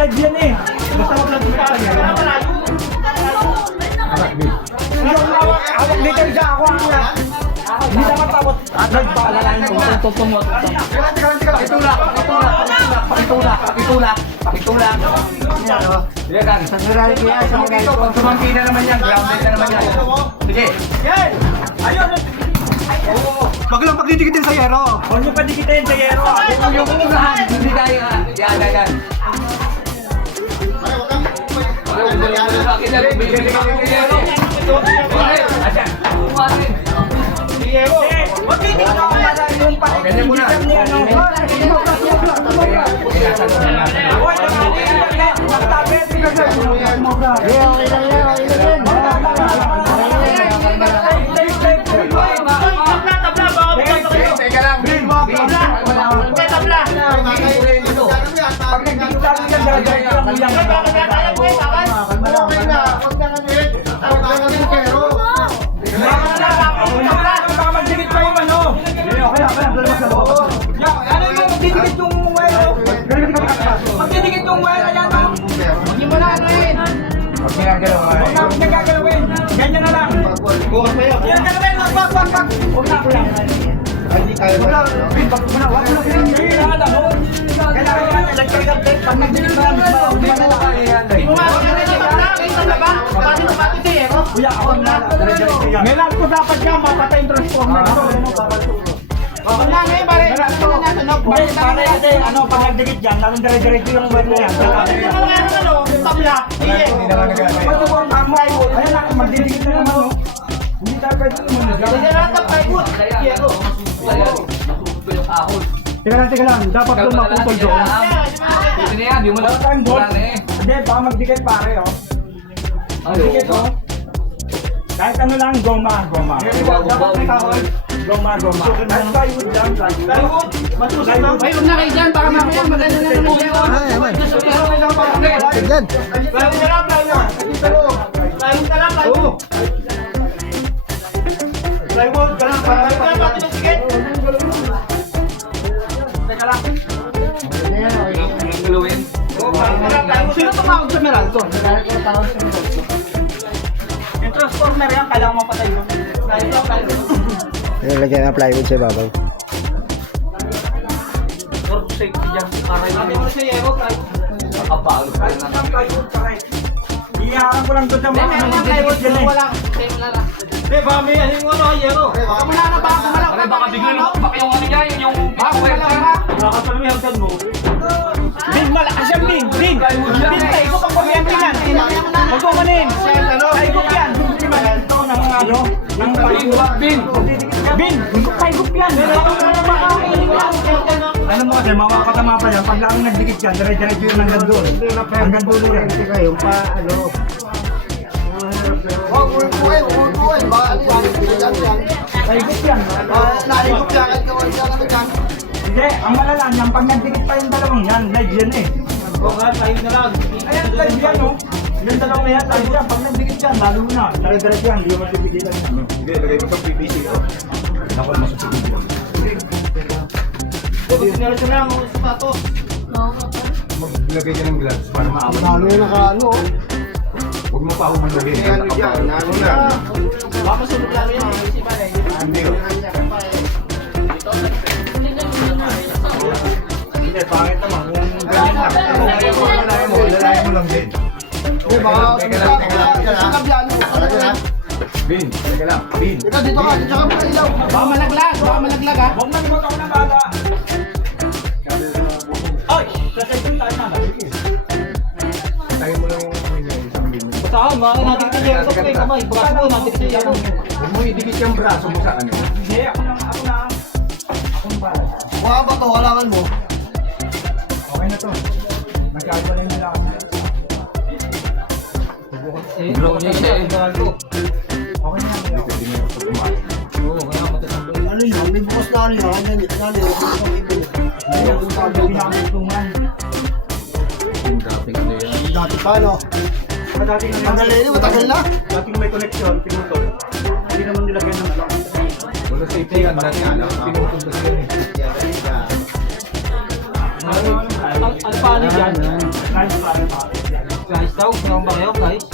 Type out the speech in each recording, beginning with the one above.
Live yan eh. Basta mag-vlog mo ka. Hawak dito siya ako ang hindi naman tapos live pa alalain mo. Tutungot. Pakitulak. Sige kan. Sumangki na naman yan. Grounded na naman yan. Sige. Ayun. Wag lang pagdidikitin sa yero. Huwag niyo padikitin sa yero. Yung unahan, hindi tayo ha. Yan. Ganyan muna. Ganyan na lang. Bukas pa yun. Yan ka na rin. Wag. Huwag na ako lang. Hindi kaya mo. Wag mo na kailangan lang. Kailangan electric update. Pag nagdinig ba? May lang ko dapat ka mapatay yung transformer. Wag na ngayon, pare. Pare kasi pag nagdikit dyan, namin dire-diretso yung web na yan. Tabla. Ayan na, magdidikit na naman. Hindi tayo pwede naman. Teka lang, dapat doon maputol doon. Ito na yan, di mo lang. Hindi, baka magdikit pare Magdikit kahit ano lang, goma. Dapat may kahoy. Goma. Kahit plywood lang. Plywood? Masusay lang. Ay, huwag na kayo dyan. Baka mamaya maganda na naman yun. Yan. Plywood na lang. Plywood ka lang. Teka lang. Guluin. Sino tumawag sa Meralco? Yung transformer yan, kailangan mapatay yun. Lagyan ng plywood sa ibabaw. For safety dyan. Sabi mo sa Yero, Nakapagod ka na. iyakan ko lang doon sa mga Plywood dyan eh. wala. Same na lang. Ba, may aling Yero. Wala na ba? Pare, baka bigla baka yung ano niya, yung power niya. Nakasal mo yung hagdan mo. Bin, malakas yan, Bin. Bin, tayo ko pang kuryente yan. Huwag mo manin. Tayo ko yan. Ito ng ng Bin. Bin, tayo ko yan. Alam mo kasi, makakatama pa yan. Pag lang nagdikit yan, dire-diretso yun hanggang doon. Hanggang doon rin. Yung pa, Tayo ko yan. Hindi, ang malalaan yan, pag nagdikit pa yung dalawang yan, live yan eh. Oo nga, tayo na lang. Ayan, live yan Yung dalawang yan, live yan. Pag nagdikit yan, lalo na. Dire-diretso yan, hindi mo mapipigilan. Hindi, lagay mo sa PPC ko. Dapat masasagin. Sinarito na ang sapatos. Maglagay ka ng gloves para maawat. Huwag mo pa ako maglagay. Baka masunod lang yun. Hindi. Hindi, pangit naman. Kung ganyan lang. Lalayan mo lang din. Teka lang. Bin, teka lang. Bin. Baka malaglag ha. Huwag na naman ako ng bala. Ay! Sasay tayo na. Tayo mo lang yung isang bin. Basta ako, natin kasi yung kapay kamay. Baka mo, natin kasi ako. Huwag mo idikit yung braso mo sa ano. Hindi, ako na. Akong bala. Wala ba ito? Halangan mo. Okay na to. Nagkagawa na yung nila. Eh, Blow niya siya eh. Okay na yan. Oo, kaya matatanda. Ano yun? May bukas na ano yun? Ano yun? Ano yun? Ayun, pinakatungan. Dating ano yan. Dati pa, no? Dating Tagal na yun, matagal na. Dating may connection, pinutol. Hindi naman nilagyan ng ano. Wala safety yan. Ano pinutol kasi yun eh. Ano pa ano dyan? Guys, pare. Guys daw, meron ba kayo guys?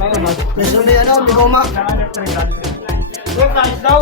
Mayroon ba? Meso na yan, may goma. Saan electrical? Uy, guys daw!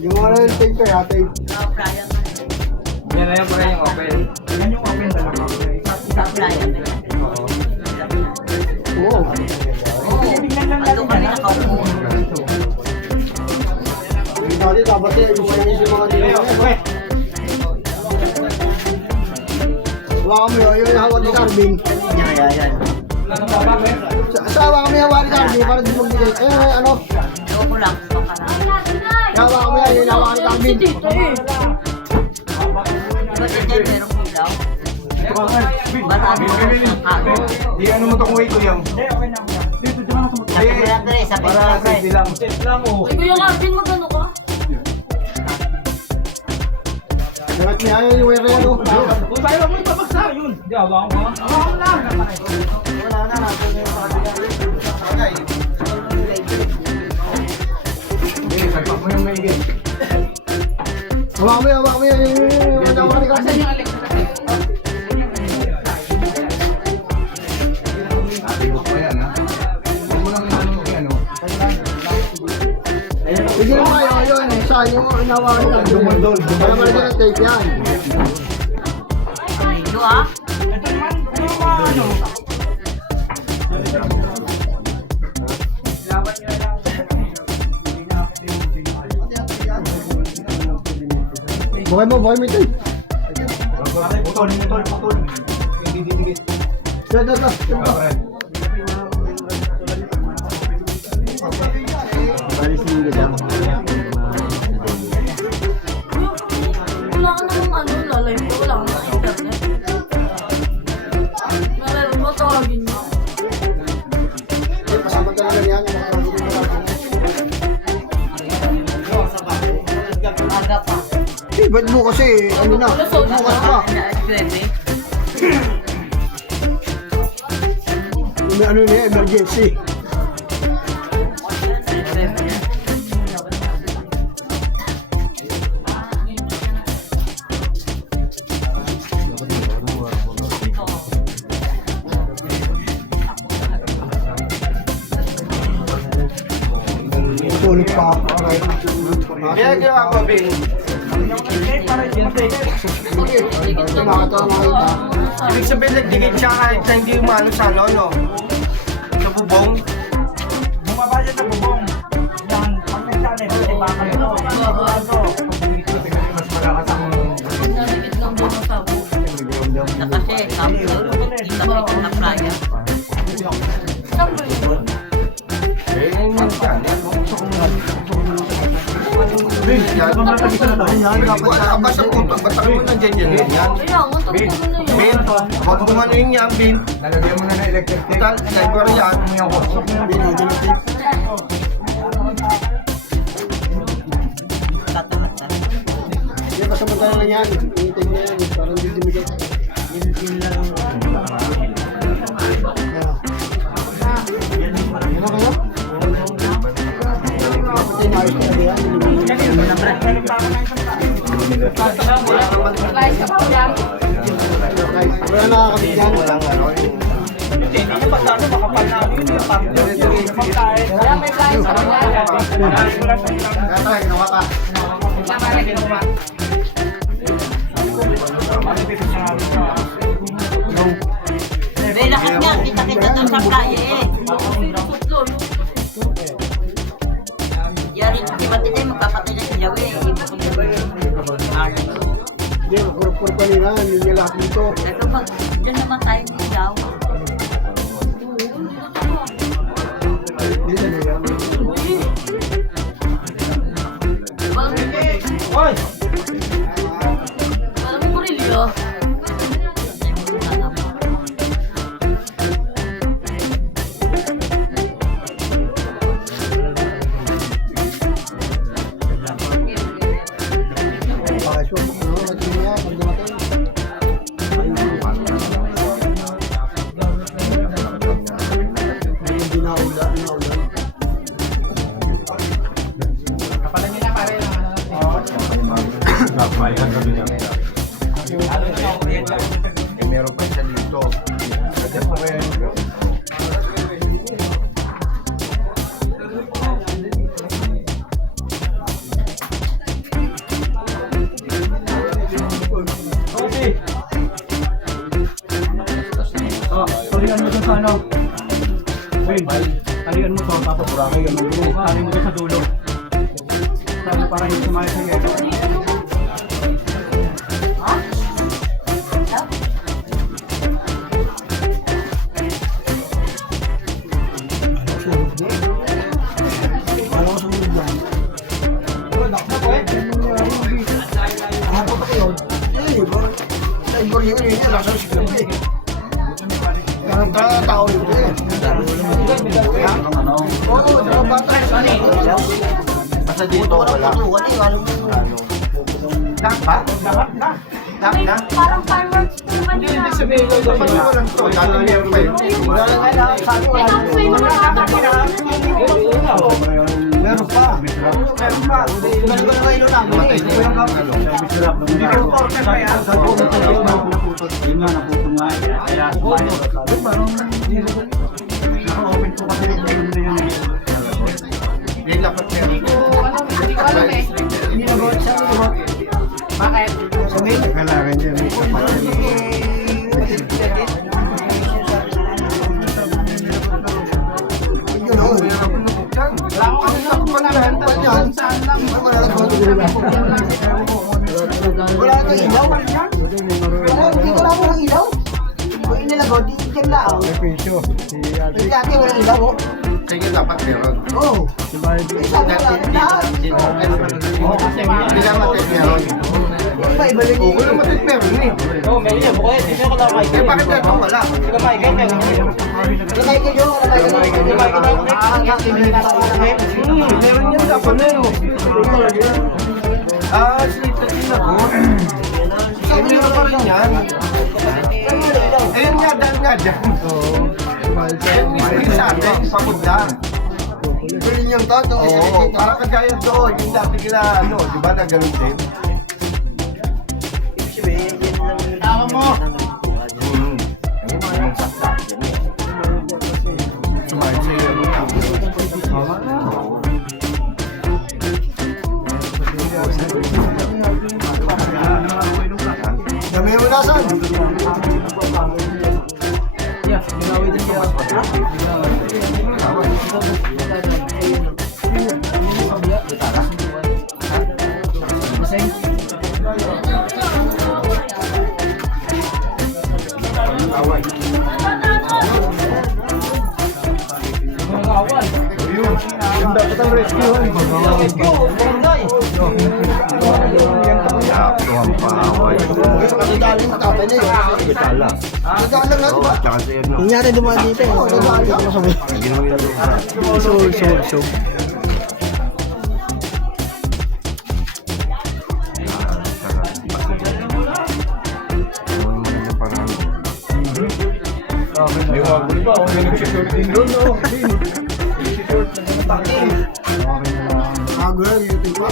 Yung mga yung tape kaya, tape. Yan na yan pa rin yung open. Yan yung open talaga. Oo. Tingnan lang natin. Yung dati, dapat yan, yung mga nila yan. Hawa kami, yun yung hawak ni Carvin. Sa hawa kami hawak ni Carvin, para di magbigay. Ano? Hawa kami, yun yung hawak ni Carvin. Di ano mo itong weight ko yung. Hindi, okay na. Dito, dyan ka sa Para safety lang. Kuya Carvin, magano ka? Dapat niya yun yung wire yan, no? Kung tayo mo ipabagsa, yun. Hindi, hawakan ko nga. Hawakan lang. Hindi, sagpak mo yung maigit. Hawa kami, yun yung hawak ni Carvin. Atibok pa yan ha. Huwag mo lang ano yan o. Hindi mo kayo, yun, saan yung hawak ni Carvin. Dumandol. Kaya malagyan ng tape yan. Ito naman, yung mga ano. Bukay mo yung tape. Putol. Ito. Wala ka namang ano, lalay mo. Wala ka namang internet. Meron mo, tawagin mo. Pasama talaga yan. Ba't mo kasi, ano na, bukas pa. May ano na emergency. Sulit pa. Alright. Kaya ginawa ko, Bill. Nakakatawa makita. Ibig sabihin, nagdikit siya kahit na hindi umano sa ano, no? Sa bubong. Bumaba siya sa bubong. Yan, pag nagsanay, pwede baka ito. Mas malakas ang... Naligid lang doon sa buhay. Kasi kapsul, kita mo ito na playa. Saan ba yun? Eh, yun yan. Bill, yan. Ayan, dapat sa Aba sa puto, ba't ako mo nandiyan yan? Yan. Kaya nga, tapos ko na yun. Bill, huwag mo ano yun yan, Bill. Nalagyan mo na ng electric tape. Tal, driver yan. Katulad na. Hindi, pasamantala lang yan. Initig na yan. Parang hindi dumigay. Ano kayo? Ayos na yan. Wala nakakabit yan. Walang ano. Hindi niya pagkano, makapal na yun. Yung partner niya. Pagkain. Kaya may flies. Kaya ginawa ka. May lakas nga, kita-kita doon sa playa eh. Yari, di ba titay magpapatay na siya eh. Hindi, makurap-kurap pa nila. Hindi niya lahat dito. Pero pag dyan naman tayo nilaw. Hindi na yan. Alvin, talian mo to, tapos talian mo sa dulo. Sabi para hindi sumayas ng ito. Tao yun eh. Oo, dapat Basta dito wala. Dapat na. Parang fireworks naman yun. Dapat walang to. Tatalihan pa yun. May nakakatawa. Meron pa. Hindi ko order pa yan. Yun nga, naputong nga. Kaya sumayas. Naka-open po kasi yung game na yun. Yung dapat meron. Hindi ko alam eh. Bakit? Kailangan niya rin. yun o. Wala ko kami lang pagkakantan. Saan lang? Wala ka ilaw. Hindi ko lang ako ng ilaw. Kung inilagod, di dyan lang. Hindi ate, walang ilaw o. Sige, dapat meron. Oo. Sabi ko lang, lahat. Hindi naman tayo meron. Iba, iba rin Oo, wala naman meron eh. Oo, may iya. Bukod. Hindi ko lang Eh, bakit ito wala? Hindi ka maigay. Lamay kayo, lamay kayo. Meron yan, dapat meron. Ah, slito din ako. Sabi nyo pa rin yan. Ayun nga, dahil nga dyan. Ayun, mismo sa atin, papunta. Pwede niyang to, itong Oo, para kagaya doon, yung dati kila, ano, di ba na ganun din? Tama mo. Yung sakta. Sumayad sa'yo yung Dami mo nasan. yung dapat ang rescue. Tuwang paaway. Nadali mo tatay niya yun. Kitala. Nadali nga diba? Tsaka sa yun, no? Kunyari dumaan dito. Oo, nadali ako sabi. Ginawa yun. So. May wag ba? May nag-security doon, no? Bago yan, YouTube pa.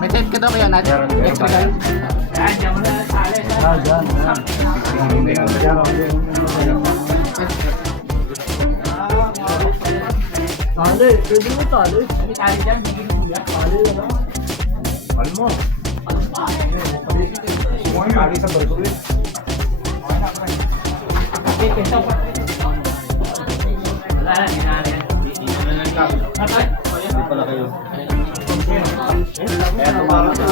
May tape ka daw kaya natin. Extra guys. Tali, pwede mo tali. May tali dyan. Hindi mo yan. Tali lang. Alam mo. Kung kali sa barko eh. Wala na, ginari. Hindi pala kayo. Kaya tumarap sa